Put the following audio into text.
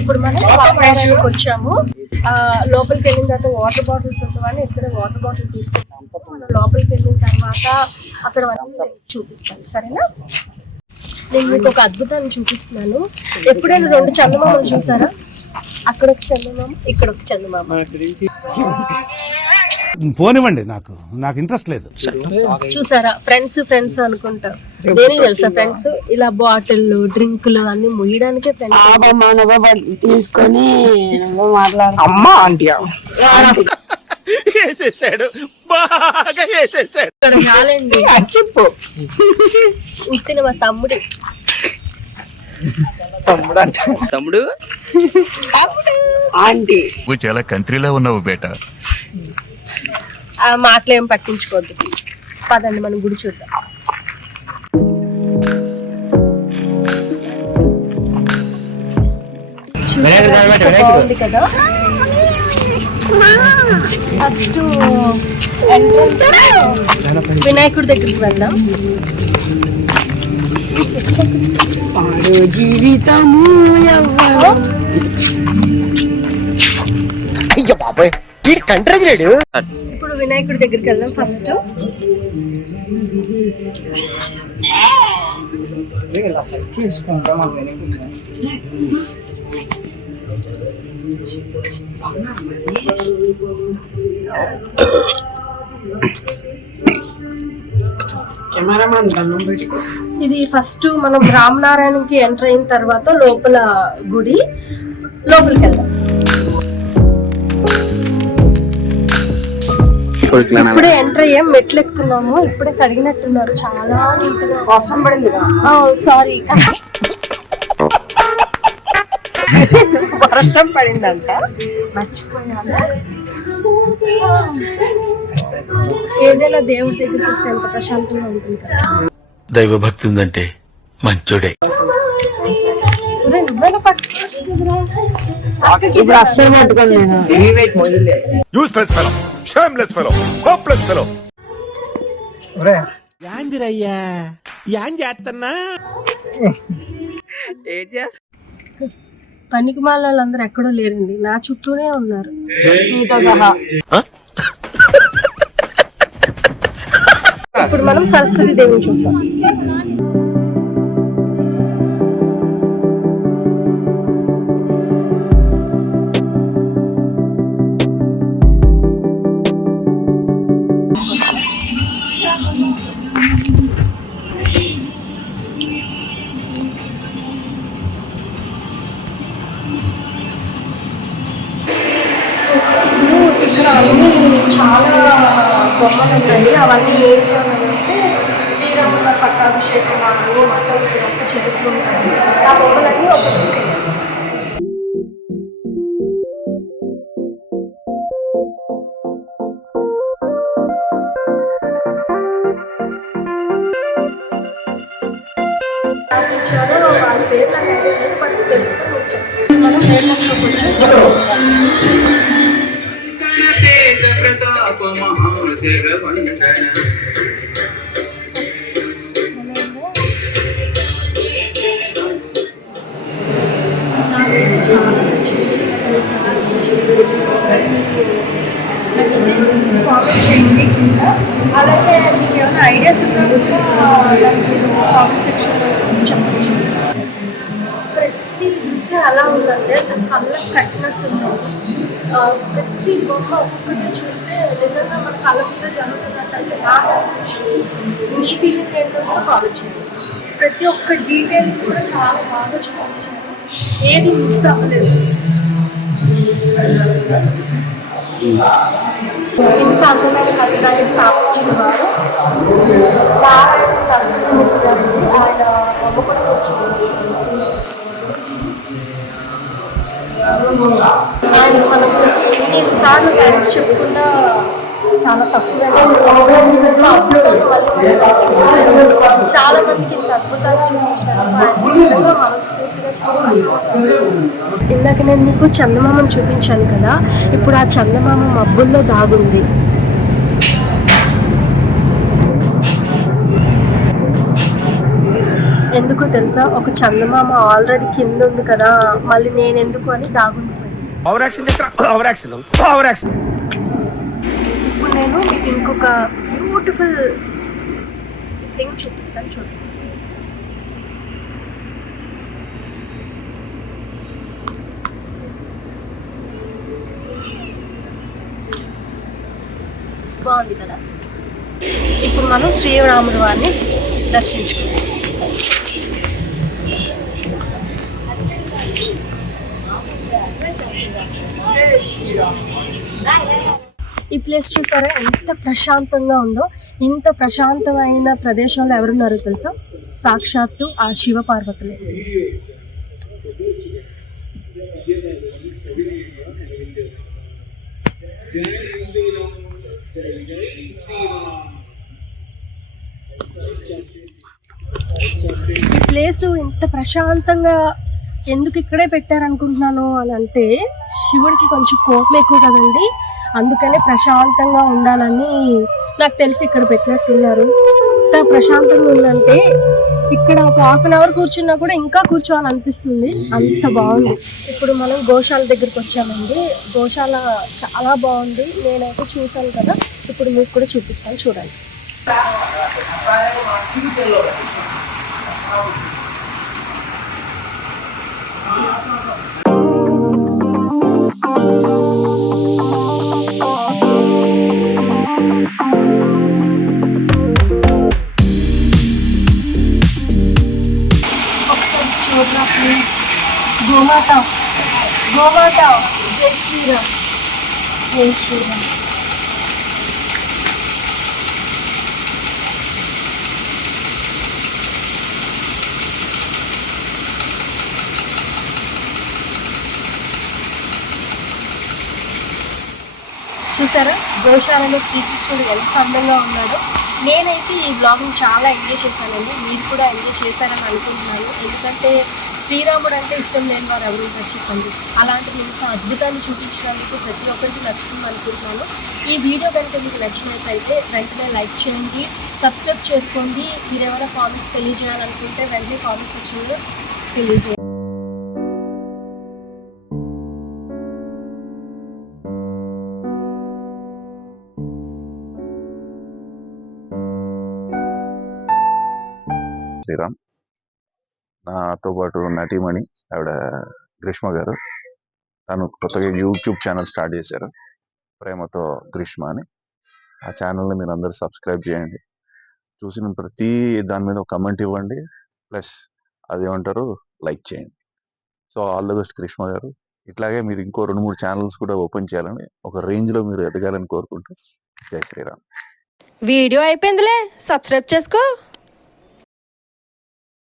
ఇప్పుడు మనం వాటర్ వచ్చాము. లోపలికి వెళ్ళిన తర్వాత వాటర్ బాటిల్స్ ఉంటామని ఇక్కడ వాటర్ బాటిల్ తీసుకుంటాం. మనం లోపలికి వెళ్ళిన తర్వాత అక్కడ చూపిస్తాను, సరేనా? నేను మీకు ఒక అద్భుతాన్ని చూపిస్తున్నాను. ఎప్పుడైనా 2 చందమామలు చూసారా? అక్కడ ఒక చందమామ, ఇక్కడ ఒక చందమామ. పోనివ్వండి, నాకు ఇంట్రెస్ట్ లేదు. చూసారా? ఫ్రెండ్స్ అనుకుంటా. దేని తెలుసా ఫ్రెండ్స్? ఇలా బాటిల్లు డ్రింకులు అన్ని ముయ్యడానికే ఫ్రెండ్స్ తీసుకొని అమ్మా ఆంటీ వేసేసాడు, బాగా వేసేసాడు. చాలండి, చెప్పు. ఉత్తిన మా తమ్ముడు తమ్ముడు ఆంటీ. నువ్వు చాలా కంట్రీలో ఉన్నావు బేటా. ఆ మాటలు ఏం పట్టించుకోవద్దు ప్లీజ్. పదండి మనం గుడి చూద్దాం. బాగుంది కదా. ఫస్ట్ ఎంట్రన్స్ వినాయకుడి దగ్గరికి వెళ్దాం. జీవితము అయ్యో బాబాయ్, ఇప్పుడు వినాయకుడి దగ్గరికి వెళ్దాం. ఫస్ట్ ఇది ఫస్ట్ మనం రామనారాయణకి ఎంటర్ అయిన తర్వాత లోపల గుడి, లోపలికి వెళ్దాం. ఇప్పుడే ఎంటర్ అయ్యాం, మెట్లు ఎక్కుతున్నాము. ఇప్పుడే కడిగినట్టున్నారు, చాలా నీట్గా. వర్షం పడింది, సారీ వర్షం పడిందంట, మర్చిపోయాను. ఏదైనా దేవుడి దగ్గరికి వస్తే ఎంత ప్రశాంతంగా ఉంటుంది కదా. దైవ భక్తి ఉందంటే మంచోడే. ఇప్పుడు అస్సలు పట్టుకోండి. Useless fellow, shameless fellow, hopeless fellow. యాందిరయ్యా యాన్ చేస్తున్నా పనికి వాళ్ళందరూ ఎక్కడో లేరండి, నా చుట్టూనే ఉన్నారు, నీతో సహా. ఇప్పుడు మనం సరస్వతి దేవిని చూద్దాం. ఇక్కడ అన్ని చాలా బొమ్మలు ఉన్నాయి. అవన్నీ ఏంటి అంటే శ్రీరాముల పట్టాభిషేకం వాళ్ళు మొత్తం యొక్క చరిత్ర ఉంటాయి. ఆ బొమ్మలన్నీ ఒక వాళ్ళ పేర్లు అనేది బట్ తెలుసుకొని వచ్చాం. మనం దేశంలోకి వచ్చాం. అలాగే మీకు ఏమైనా ఐడియాస్ ఉన్నా కామెంట్ సెక్షన్లో చెప్పచ్చు. ప్రతి విషయం అలా ఉందంటే అసలు కళ్ళకి కట్టినట్టుంది. ప్రతి బొమ్మ ఒక్కొక్కటి చూస్తే నిజంగా మన కళ్ళ మీద జరుగుతున్నట్టు బాగా అనిపించింది. మీ ఫీలింగ్ ఏంటో కామెంట్ చేయండి. ప్రతి ఒక్క డీటెయిల్ కూడా చాలా బాగా చూపించారు, ఏది మిస్ అవ్వలేదు. ఇంత అందమైన కవితాన్ని స్థాపించిన వారు నారాయణ నరసింహమూర్తి గారు. ఆయన బొమ్మ కూడా వచ్చింది. ఆయన మనకు ఎన్నిసార్లు థ్యాంక్స్ చెప్పుకున్నా చాలా తక్కువ. చాలా మందికి ఇంత అద్భుతాలు చూపించారు. నిజంగా మనస్ఫూర్తిగా ఇందాక నేను మీకు చందమామను చూపించాను కదా, ఇప్పుడు ఆ చందమామ మబ్బుల్లో దాగుంది. ఎందుకో తెలుసా, ఒక చందమామ ఆల్రెడీ కింద ఉంది కదా, మళ్ళీ నేను ఎందుకు అని దాగుండిపోయింది. ఇప్పుడు నేను మీకు ఇంకొక బ్యూటిఫుల్ థింగ్ చూపిస్తాను చూడండి. బాగుంది కదా. ఇప్పుడు మనం శ్రీరాముడు వారిని దర్శించుకుందాం. ఈ ప్లేస్ చూసారా ఎంత ప్రశాంతంగా ఉందో. ఇంత ప్రశాంతమైన ప్రదేశంలో ఎవరున్నారో తెలుసా, సాక్షాత్తు ఆ శివ పార్వతులే. ఈ ప్లేస్ ఇంత ప్రశాంతంగా ఎందుకు ఇక్కడే పెట్టారనుకుంటున్నాను అని అంటే, శివుడికి కొంచెం కోపం ఎక్కువ కదండి, అందుకనే ప్రశాంతంగా ఉండాలని నాకు తెలిసి ఇక్కడ పెట్టినట్టున్నారు. ఇంత ప్రశాంతంగా ఉందంటే ఇక్కడ ఒక 1/2 అవర్ కూర్చున్నా కూడా ఇంకా కూర్చోవాలనిపిస్తుంది, అంత బాగుంది. ఇప్పుడు మనం గోశాల దగ్గరికి వచ్చామండి. గోశాల చాలా బాగుంది, నేనైతే చూసాను కదా, ఇప్పుడు మీకు కూడా చూపిస్తాను చూడండి. ఒకసారి చూడరా ప్లీజ్. గోమాత, గోమాత, జై శ్రీరామ్, జై శ్రీరామ్. చూసారా గోశాలలో శ్రీకృష్ణుడు ఎంత అందంగా ఉన్నాడో. నేనైతే ఈ బ్లాగ్ని చాలా ఎంజాయ్ చేశానండి, మీరు కూడా ఎంజాయ్ చేశారని అనుకుంటున్నాను. ఎందుకంటే శ్రీరాముడు అంటే ఇష్టం లేని వారు ఎవరు ఉంటారు చెప్పండి. అలాంటిది ఇంత అద్భుతాన్ని చూపించినందుకు ప్రతి ఒక్కరికి నచ్చుతుంది అనుకుంటున్నాను. ఈ వీడియో కనుక మీకు నచ్చినట్లయితే వెంటనే లైక్ చేయండి, సబ్స్క్రైబ్ చేసుకోండి. మీరు ఏమైనా కామెంట్స్ తెలియజేయాలనుకుంటే వెంటనే కామెంట్ సెక్షన్లో తెలియజేయండి. శ్రీరామ్, నాతో పాటు నటీమణి ఆవిడ గ్రీష్మ గారు, తను కొత్తగా యూట్యూబ్ ఛానల్ స్టార్ట్ చేశారు, ప్రేమతో గ్రీష్మ అని. ఆ ఛానల్ని మీరు అందరూ సబ్స్క్రైబ్ చేయండి, చూసిన ప్రతి దాని మీద ఒక కమెంట్ ఇవ్వండి, ప్లస్ అదేమంటారు లైక్ చేయండి. So all the best Greeshma గారు. ఇట్లాగే మీరు ఇంకో 2-3 ఛానల్స్ కూడా ఓపెన్ చేయాలని, ఒక రేంజ్లో మీరు ఎదగాలని కోరుకుంటూ జై శ్రీరామ్. వీడియో అయిపోయిందిలే, సబ్స్క్రైబ్ చేసుకో.